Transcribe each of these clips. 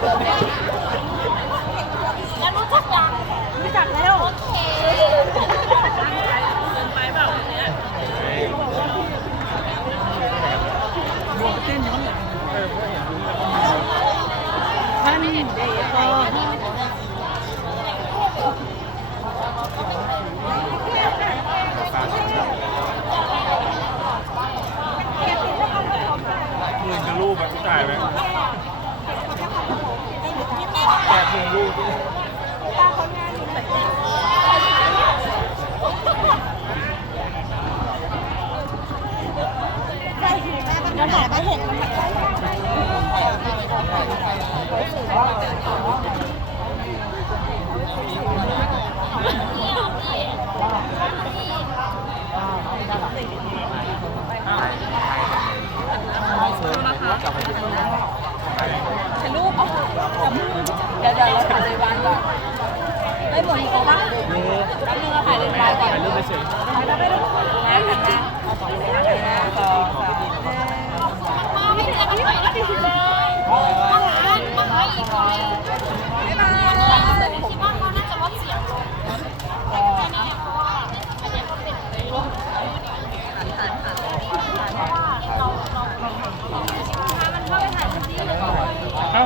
แล้วรู้จักยังรู้จักแล้ว โอเคไปเปล่าเนี่ยบอกเต้นอยู่ข้างหลังท่านเด็ก ก็หมื่นจะรูปแบบจ่ายไหมแปดหมื่นรูปแล้วถ่ายไม่เห็นถ่ายรูปเอาจับมือเดี๋ยวเดี๋ยวเราถ่ายในวันก่อนได้หมดอีกปะแป๊บนึงเราถ่ายในวันก่อน ถ่ายรูปไปเฉย ถ่ายได้ไหมลูกนะถ่ายนะเอาสองเลยนะถ่ายนะสองสาม มาไม่เจอกันหน่อยแล้วเลยมาหามาหาอีกหน่อย บ๊ายบาย คิดว่าเขาน่าจะลดเสียงลงแน่ๆเพราะว่าอันนี้ก็เป็นเพราะว่าเราเราเราเรามันเข้าไปถ่ายทันทีเลย เอ้า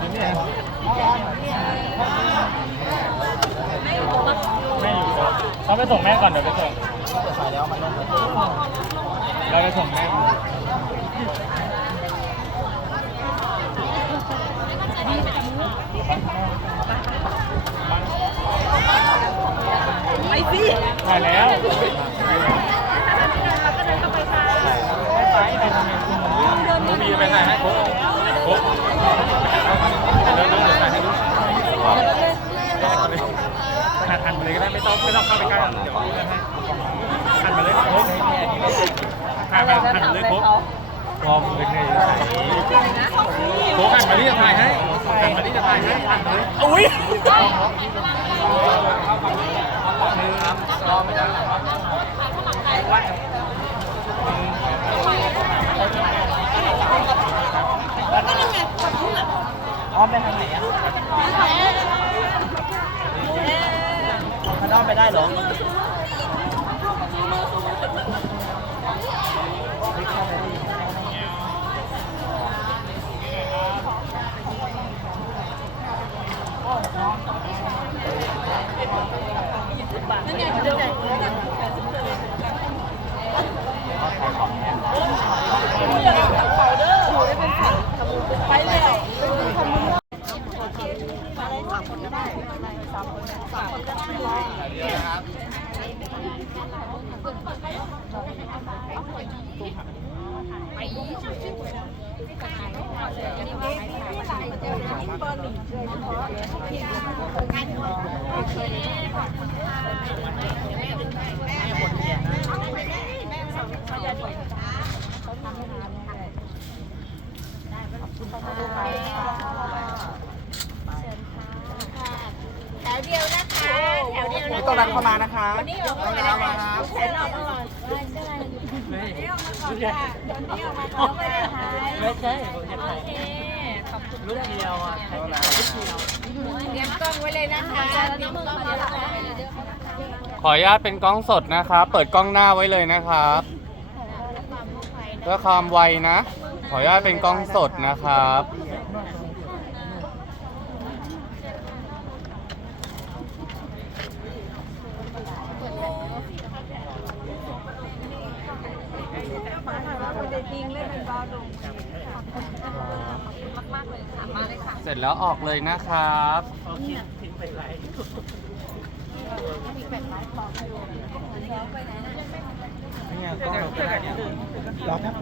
นี่เนี่ยแม่อยู่เขาไปส่งแม่ก่อนเดี๋ยวไปส่งเราไปส่งแม่ไปสิถ่ายแล้วหนูมีไปถ่ายให้คร เลยก็ได้ไม่ต้องไม่ต้องเข้าไปใกล้เดี๋ยวหันมาเลยครบหันมาหันมาเลยครบวอร์มเป็นไงโค้หันมาที่จะถ่ายให้หันมาที่จะถ่ายให้หันมาเลยอุ้ย Yeah. ออนุญาตเป็นกล้องสดนะครับ เปิดกล้องหน้าไว้เลยนะครับ เพื่อความไวนะ ขออนุญาตเป็นกล้องสดนะครับเสร็จแล้วออกเลยนะครับ เนี่ยกล้องเราก็ได้เนี่ยรอแป๊บ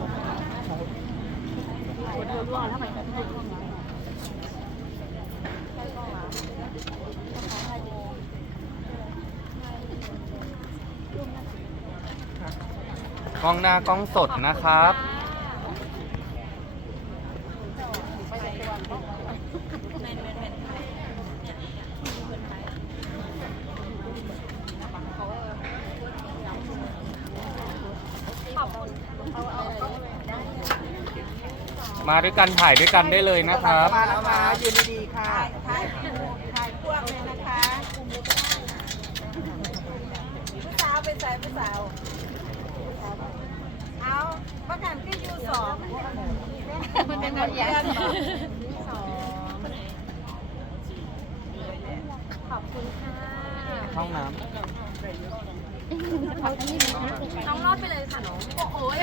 กล้องหน้ากล้องสดนะครับ มาด้วยกันถ่ายด้วยกันได้เลยนะครับ มาแล้วมายืนดีๆค่ะ ถ่ายถ่ายพวกเลยนะคะผู้สาวเป็นสายผู้สาว เอาประกันที่ยูสองมันเป็นคนยันขอบคุณค่ะห้องน้ำน้องรอดไปเลยค่ะน้อง โอ้ย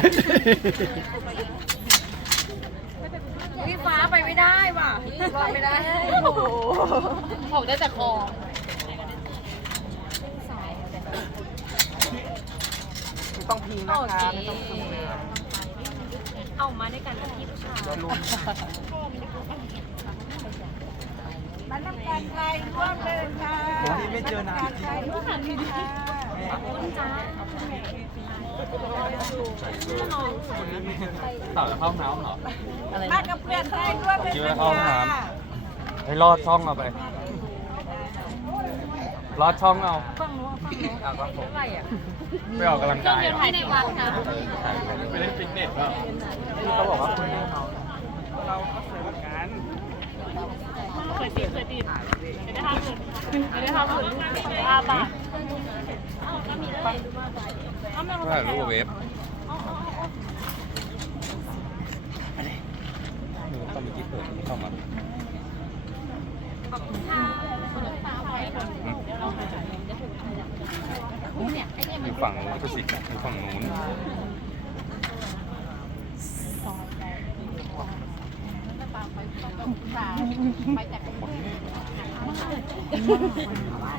ไปไม่ได้ว่ะรอดไม่ได้โอ้โหผมได้แต่คอไม่ต้องพิงนะคะไม่ต้องพิงเอามาด้วยกันกับพี่ผู้ชายมันต้องการใครร่วมเลยค่ะวันนี้ไม่เจอนานใครร่วมเลยค่ะ ขอบคุณจ้าำต่อเข้าห้องน้ำเหรอมากับเพื่อนใครร่วมเลยคิดว่าเข้าห้องน้ำให้รอดช่องเอาไป รอดช่องเอาฟังนู้นฟังนู้นอะไรอะไปออกกำลังกายเหรอถ่ายในวันค่ะไปเล่นฟิตเนสเหรอเขาบอกว่าคุณแม่เมาเคยตีเคยตีไม่ได้ห้าหมื่นไม่ได้ห้าหมื่นอาบา ถ่ารูปเวฟตอนเมื่อกี้เปิดเข้ามาอยู่ฝั่งนู้นก็สิอยู่ฝั่งนู้นเ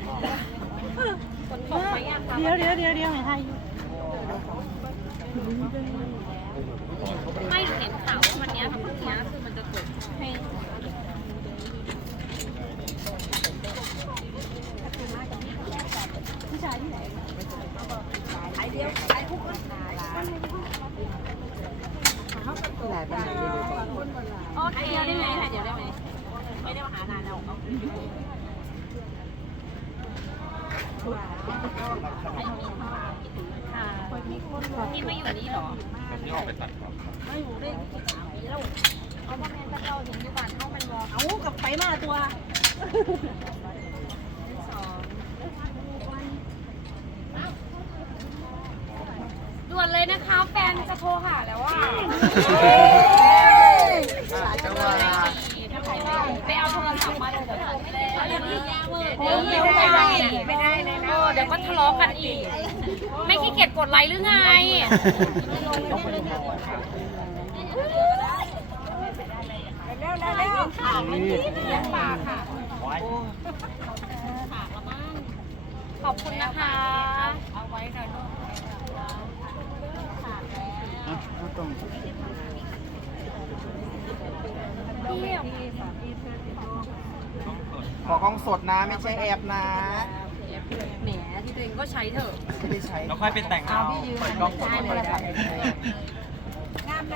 ดี๋ยวเดี๋ยวเดี๋ยวเดี๋ยวไหนถ่ายอยู่ไม่เห็นข่าวว่าวันเนี้ยกับพรุ่งเนี้ยคือมันจะเกิดให้หลายปัญหาเลยโอ้ถ่ายเดียวได้ไหมถ่ายเดียวได้ไหมไม่ได้มาหานานแล้ว ค่ะพี่มาอยู่นี่เหรอแบบนี้ออกไปตัดก่อนไม่อยู่ได้กี่สามปีแล้วเอาว่าแม่นเราถึงอยู่บ้านเข้ามันรอเอากลับไปมาตัวด่วนเลยนะคะ แฟนจะโทรหาแล้วว่าไปเอาโทรศัพท์มาเลยเดี๋ยวโทรไม่ได้ไม่ได้ ดี๋ยวก็ทะเลาะกันอีก ไม่ขี้เกียจกดไลค์หรือไงเร็วเร็วเร็วยังปากค่ะขอบคุณนะคะ เอาไว้หน่อยลูกพี่ขอกล้องสดนะ ไม่ใช่แอบนะแหมที่ตัวเองก็ใช้เถอะไม่ได้ใช้เราค่อยไปแต่งเอาเปิดกล้องสดได้เลยค่ะ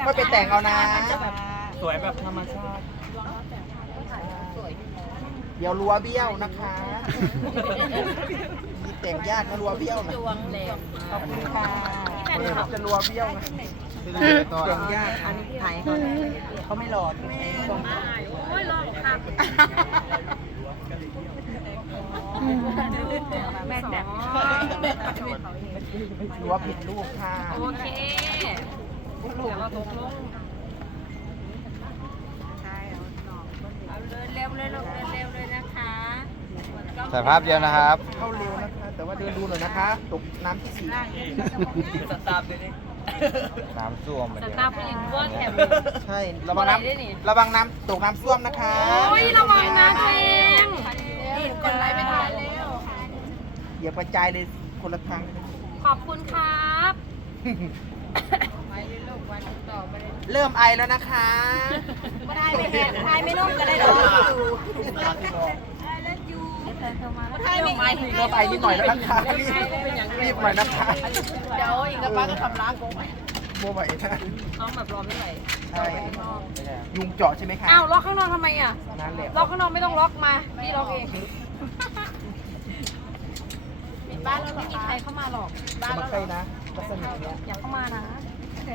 ก็ไปแต่งเอานะ สวยแบบธรรมชาติ เดี๋ยวรัวเบี้ยวนะคะมีแต่งยากนะรัวเบี้ยวนะดวงแรงขอบคุณค่ะแฟนคลับจะรัวเบี้ยวนะแต่งยากอันนี้ไทยเขาเขาไม่หลอดโอ้ยรอค่ะแม่แบบ รัวผิดลูกค่ะโอเคเดี๋ยวเราตกลงเอาเลยเร็วเลยลูกเร็วเลยนะคะถ่ายภาพเดียวนะครับ เข้าเร็วนะคะ แต่ว่าเดินดูหน่อยนะคะ ตกน้ำที่สี่น้ำส้วมสตาร์ผู้หญิงบ้วนแถมใช่ระวังน้อะไรด้วยนี่ำระวังน้ำตกน้ำส้วมนะคะโอ้ยระวังนะตัวเองกดไลค์ไม่ทันแล้วอย่ากระจายเลยคนละทาง ขอบคุณครับ เริ่มไอแล้วนะคะไม่ได้ไม่แพ้ทายไม่นุ่มก็ได้ดอกไทยไม่ไงเริ่มไอนิดหน่อยแล้วนะคะรีบรีบหน่อยนะคะเดี๋ยวอีกสักพักก็ทำร้านกูโมไหวนะน้องแบบรอไม่ไหวใช่ยุงเจาะใช่ไหมคะอ้าวล็อกข้างนอกทำไมอะนั่นแหละล็อกข้างนอกไม่ต้องล็อกมาพี่ล็อกเอง บ้านแล้วไม่มีใครเข้ามาหรอกจะมาใกล้นะลักษณะเนี้ยอย่าเข้ามานะไม่เ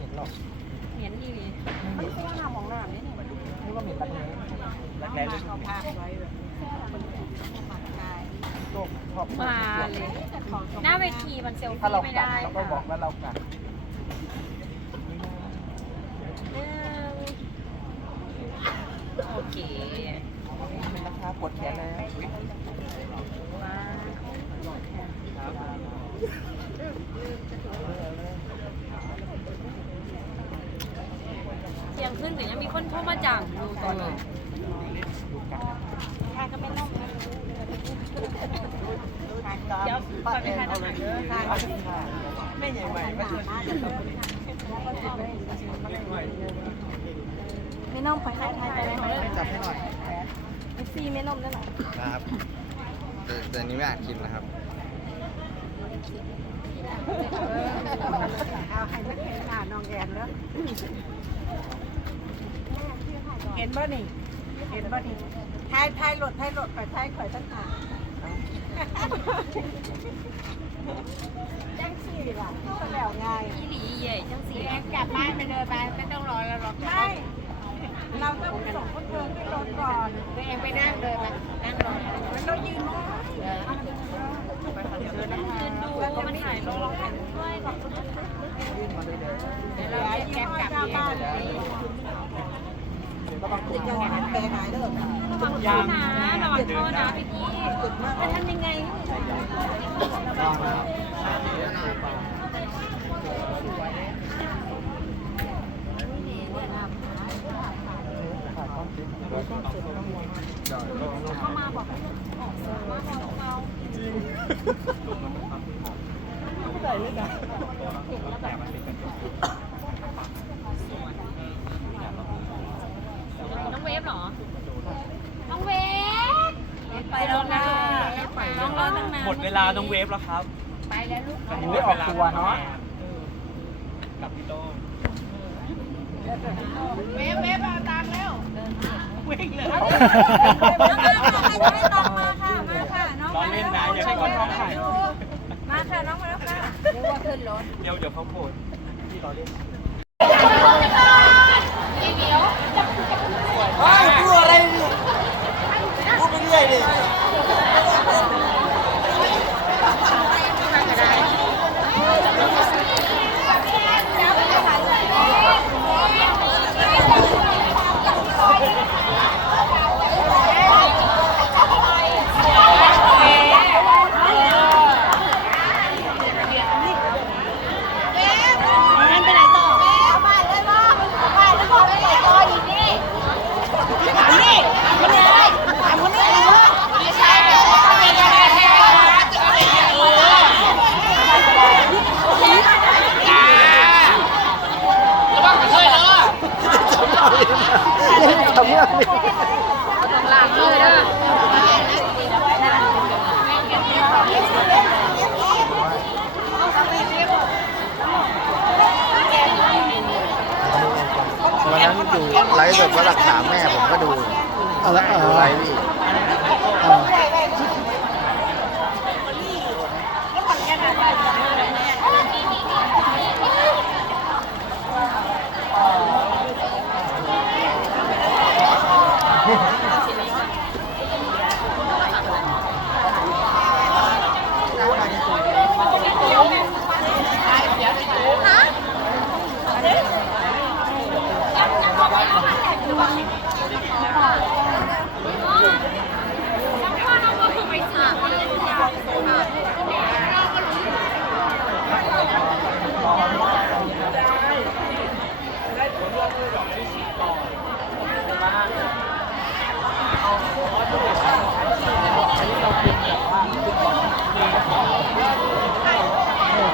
ห็นหรเหมียนที่นี่มันเสียหน้ามองหน้าเนี่ยนี่ก็มีตังค์แรกแรกเลยเอาผ้าไว้แบบหมักกายโลกชอบมาเลยหน้าเวทีมันเซลถ้าเราฟี่ไม่กัดได้เราก็บอกค่ะว่าเรากัดหนึ่งโอเคเป็นราคาปวดแขนแล้ว เสียงขึ้นแต่ยังมีคนโทรมาจังดูตอนนี้ทานก็ไม่น่องนะเดี๋ยวฝากไปทานอาหารเด้อทานไม่ใหญ่ใหม่ไม่ใช่ไม่น่องไปทานทานไปไหมจับให้หน่อยซีไม่น่องได้หรอครับแต่แต่นี้ไม่อาจกินนะครับ เอาให้มันเห็นหน้าน้องแอนแล้วเห็นบ่นี่ เห็นบ่นี่ทายทายหลดทายหลดข่อยทายข่อยตั้งหาจังสี่ล่ะก็แล้วไงอีหลีใหญ่จังสีกลับบ้านไปเลยไปไม่ต้องรอแล้วหรอกไม่เราต้องส่งคนเดินขึ้นรถก่อนตัวเองไปนั่งเลยไปนั่งรอมันเรายืนรอยืนดู มันถ่ายลงลงถ่ายด้วยขอบคุณนะคะเดี๋ยวเราแก๊กกลับบ้านติดยังไงมันไปหายเด้อระวังท่อนะระวังท่อนะพี่กี้จะทำยังไงเข้ามาบอกให้ออกเสียงว่า เบาๆน้องเวฟเหรอ น้องเวฟ ไปแล้วนะน้องรอตั้งนานหมดเวลาต้องเวฟแล้วครับไปแล้วลูกไม่ออกตัวเนาะกับพี่โต้งเวฟเวฟเอาตังค์แล้ววิ่งเลยมาค่ะให้ตังค์มาค่ะมา ค่ะน้องเล่นนะอย่าไปกดร้องไข่มาค่ะน้องมาแล้วค่ะเรียวว่าขึ้นรถเดี๋ยวเดี๋ยวเขาโกรธที่รอเล่น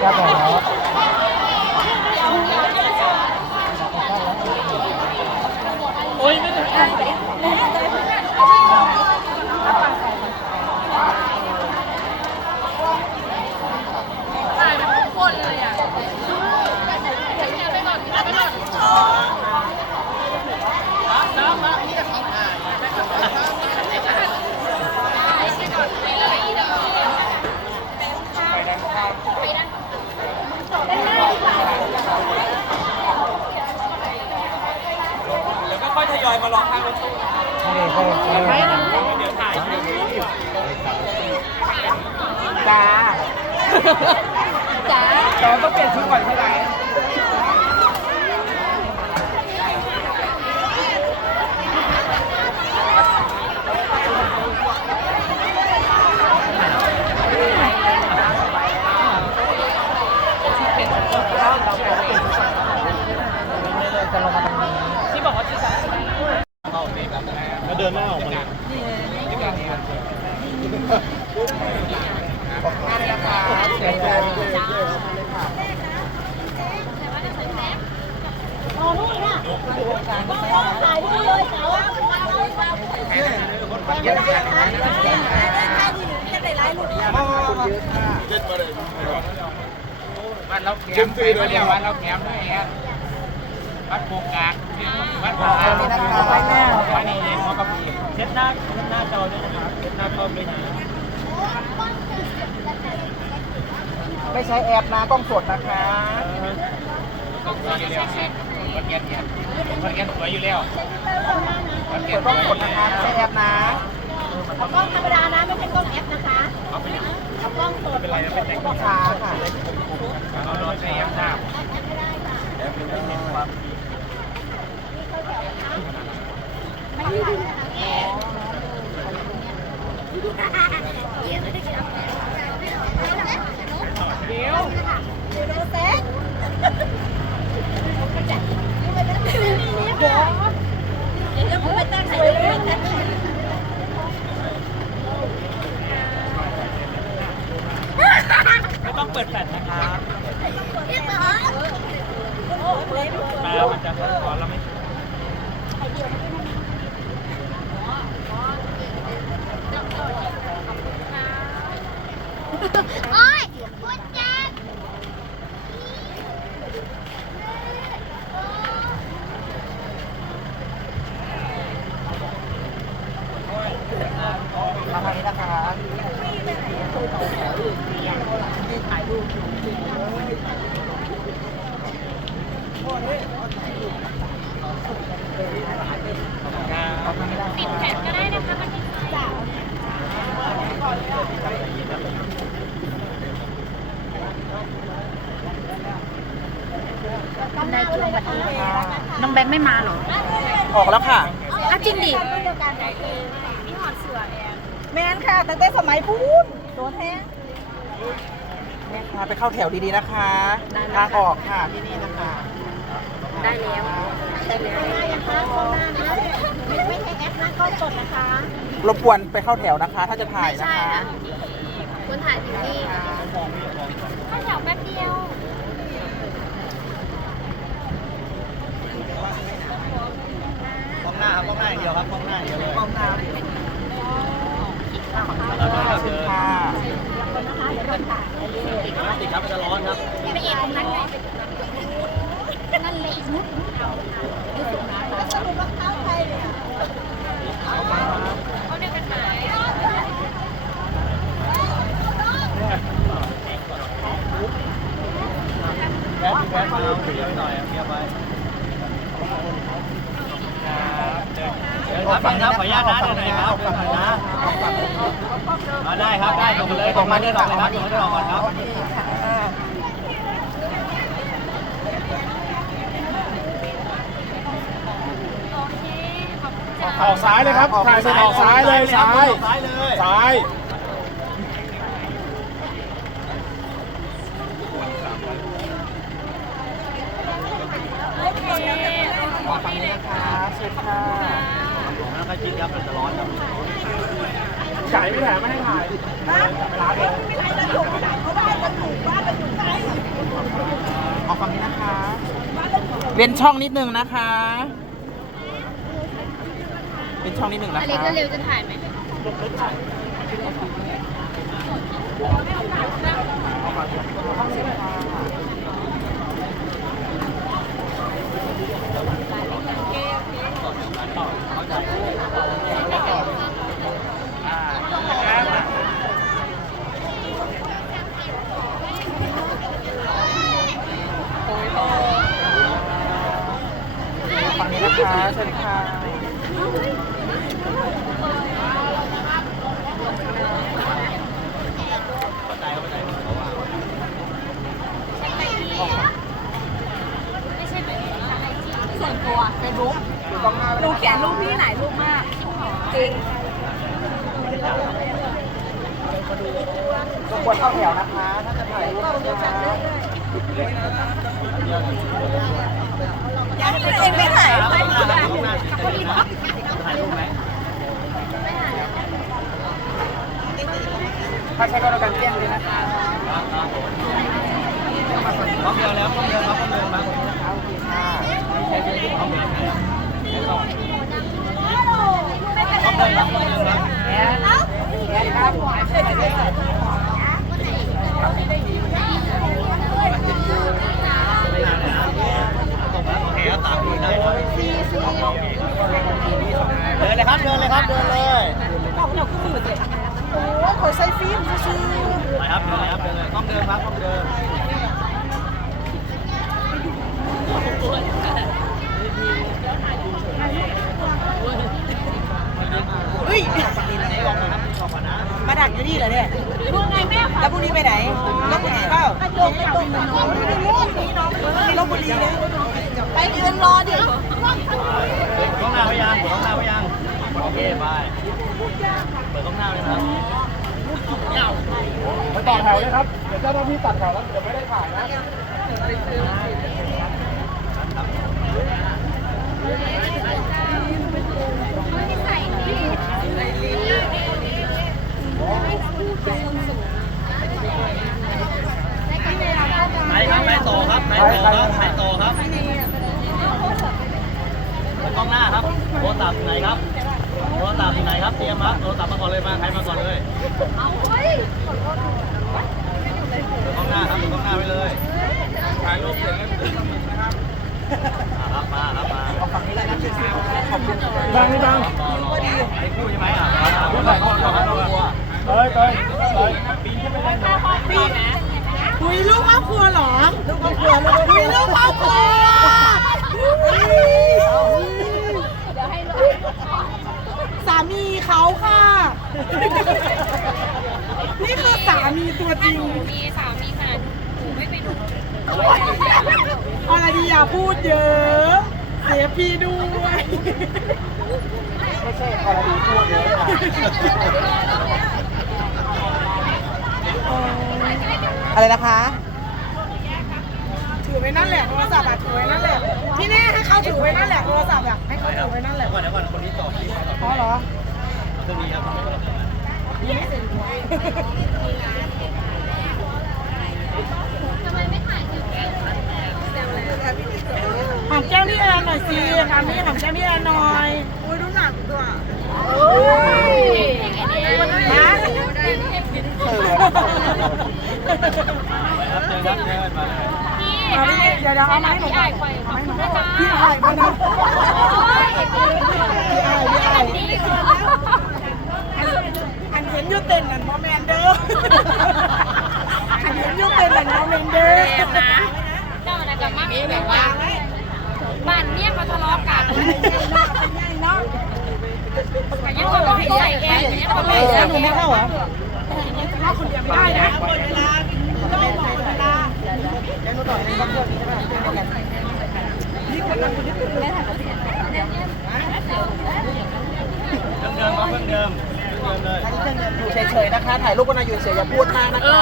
ครับผม มารอข้างรถตู้ไม่ได้เดี๋ยวถ่ายคลิปนี้จ้าจ้าแต่ว่าต้องเปลี่ยนชุดก่อนใช่ไหม แล้วเดินหน้าออกมา เสียใจ วันเราแขมไปมาแล้ววันเราแขมด้วยครับวัดโปกาก วัดโปกากวันนี้เองเขาก็มีเช็ดหน้าเช็ดหน้าจอด้วยนะครับเช็ดหน้ากล้องด้วยนะไม่ใช้แอปนะกล้องสดนะคะต้องสวยอยู่แล้ววันเกียรติวันเกียสวยอยู่แล้ววันเกียกล้องสดนะคะไม่ใช้แอปนะเอากล้องธรรมดานะไม่ใช่กล้องแอปนะคะเอากล้องสดเป็นไรเป็นแต่งกลูกค้าค่ะเราใช้แอปทราแล้วผมไปตั้งไหนเลย ไม่ต้องเปิดแฟลชนะครับ พี่หมอ แปลมันจะสะท้อนแล้วไม่ โอ้ยปวดจัง มาทางนี้นะคะขอบคุณนะคะ ปิดแผ่นก็ได้นะคะมันมีจ้า นายจุงบัตรน้องแบงค์ไม่มาหรอ ออกแล้วค่ะอ้าวจริงดิพี่หอดเสือแอนแมนค่ะ ตั้งแต่สมัยพูนโดนแท้แม่ค้าไปเข้าแถวดีๆนะคะ ทางออกค่ะที่นี่นะคะได้แล้วแต่ไม่ได้นะคะข้างหน้านะไม่ใช่แอปนะกล้องสดนะคะรบกวนไปเข้าแถวนะคะ ถ้าจะถ่ายนะคะคุณถ่ายถึงนี่ข้าวแถวแป๊บเดียว กล้องห น้าครับกล้องหน้าอย่างเดียวครับกล้องหน้าอย่างเดียวเลยมองน้ำขอบคุณค่ะติดครับมันจะร้อนครับไปเอกตรงนั้นไงนั่นเลยอีกนิดสรุปว่าเข้าใครเนี่ยเขาเรียกเป็นหมายแป๊บแป๊บเอาเดี๋ยวหน่อยเดี๋ยวไป ครับฝั่งนะขออนุญาตนะเดี๋ยวหน่อยครับฝั่งนะมาได้ครับได้ตรงเลยตรงมาได้ตรงเลยครับตรงได้ตรงก่อนครับโอเคขอบคุณจ้าออกซ้ายเลยครับถ่ายเสร็จออกซ้ายเลยซ้ายซ้ายเลยซ้ายโอเคขอฝั่งนี้นะคะเชิญค่ะ แล้วก็ชิดครับมันจะร้อนครับไก่ไม่แถมไม่ให้ถ่ายร้านเลยขอฝั่งนี้นะคะเว้นช่องนิดนึงนะคะเป็นช่องนิดหนึ่งนะอเล็กคะเร็วจะถ่ายไหม ฝั่งนี้นะคะเชิญค่ะ เข้าใจเข้าใจเพราะว่า ไม่ใช่แบบนี้อะไรจริง ส่วนตัวเฟซบุ๊กหนูเขียนรูปพี่หลายรูปมาก จริงควรเข้าแถวนะคะถ้าจะถ่ายรูปนะคะยังตัวเองไม่ถ่ายไม่รูปถ่ายหน้าถ่ายรูปไหมถ้าใช้ก็เรากันแจ้งเลยนะคะต้องเดินแล้วต้องเดินครับต้องเดินมาต้องเดินต้องเดิน ต้องเดินครับ โอเคก็ตามนี้ได้ครับเดินเลยครับ เดินเลยครับ เดินเลย โอ้ขอใส่ฟิล์มซื้อ ไปครับ เดินเลยครับ เดินเลยต้องเดินครับต้องเดิน เฮ้ย ไหนลองนะครับลองก่อนนะ มาดักอยู่นี่เหรอเนี่ยพูดไงแม่แล้วพรุ่งนี้ไปไหนลบบุรีเปล่าลบไปตรงน้องไม่ลบบุรีเลย ไปยืนรอดิ เปิดกล้องหน้าไว้ยังเปิดกล้องหน้าไว้ยัง โอเคไปเปิดกล้องหน้าเลยนะครับ ไปต่ อแถวเลยครับ เดี๋ยวเจ้าหน้าที่ตัดแถวแล้วเดี๋ยวไม่ได้ถ่ายนะไปครับไปต่อครับไปต่อครับไปต่อครับเปิดกล้องหน้าครับโทรศัพท์ไหนครับโทรศัพท์ไหนครับเตรียมครับโทรศัพท์มาก่อนเลยมาใครมาก่อนเลยเปิดกล้องห น้าครับเปิดกล้องหน้าไว้เลยถ่ายรูปเสร็จแล้วครับมาครับมาดังดังรอรอไอ้คู่ใช่ไหมอะคู่ไหนคู่ไหนคู่ไหนเอ้ยเอ้ยเอ้ยปีนขึ้นไปเล่นเลยคุยลูกครอบครัวเหรอลูกครอบครัวคุยลูกครอบครัวสามีเขาค่ะ นี่คือสามีตัวจริง มีสามีขนาดหนูไม่ไปดู อะไรดีอย่าพูดเยอะ เสียพี่ด้วยไม่ใช่อะไรดีพูดเยอะค่ะอะไรนะคะ ถือไว้นั่นแหละโทรศัพท์อะถือไว้นั่นแหละที่แน่ให้เขาถือไว้นั่นแหละโทรศัพท์อะให้เขาถือไว้นั่นแหละเดี๋ยวก่อนเดี๋ยวก่อนคนนี้ต่อคนนี้ต่อเพราะเหรอตรงนี้ครับ หอมแก้มพี่แอนหน่อยสิทำนี่หอมแก้มพี่แอนหน่อยโอ้ยดูหนักตัวนะครับเจอครับเจอมาเลยเอาพี่เดี๋ยวเดี๋ยวเอามาให้หนูพี่ก่ไอ้อนคอยขอบคุณนะพี่ไอ้มานะพี่ไอ้พี่ไอ้อันเห็นอยูเต้นนั่นโมเมนเด้อ อันเห็นอยูเต้นนั่นโมเมนเด้อนะเจ้าน่ะกับมั่งแบบว่าบ้านเมียเขาทะเลาะกันแต่ยังคนไม่ใส่แกงยังคนไม่แล้ใส่วหนูไม่เข้าเหรอเข้าคนเดียวไม่ได้นะนี่คนนั้นคนนี้เป็นแม่ถ่ายกับพี่เดิมครับเพิ่งเดิมเดิมเลย อยู่เฉยๆนะคะ ถ่ายรูปกันนะอยู่เฉยอย่าพูดมากนะคะ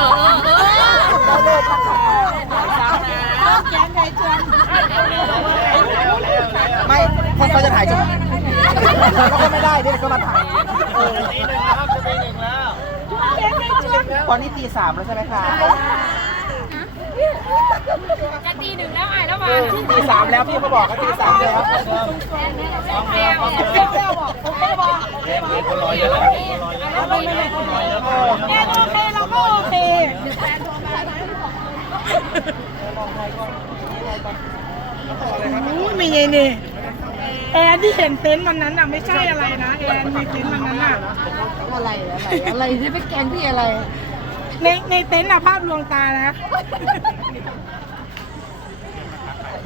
เราเลิกนะคะแกงไก่จวนไม่คนเขาจะถ่ายจนแล้วก็ไม่ได้เดี๋ยวก็มาถ่ายตีหนึ่งแล้วครับจะตีหนึ่งแล้วตอนนี้ตีสามแล้วใช่ไหมคะจะ ตีหนึ่งแล้วไอ้แล้วมาตีสามแล้วพี่เขาบอกก็ตีสามแล้วเดิมต้องเดิมต้องเดิมเที่ยวบอกผมไม่บอกเด็กเด็กคนรอเยอะแล้วคนรอเยอะคนรอเคนรอเยอะแกโอเคเราก็โอเคมีไงนี่แอนที่เห็นเต็นท์วันนั้นอะไม่ใช่อะไรนะแอนในเต็นท์วันนั้นอะอะไรอะไรอะไรที่ไปแกงพี่อะไร ในในเต็นท์อะภาพลวงตานะ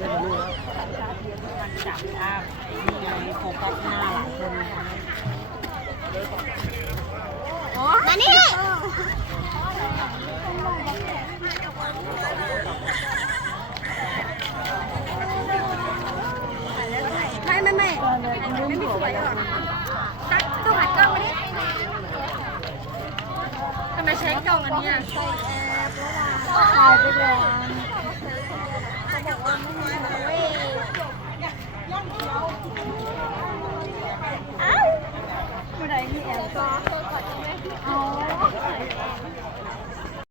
จับภาพนี่ไงโฟกัสหน้าหลายคนเลยมานี่ไม่ไม่ไม่ไม่มีสวยหรอกตัดต้องหัดกล้องมาดิทำไมใช้กล้องอันเนี้ยถ่ายไปก่อน อ้าวไม่ไอลกอฮอล์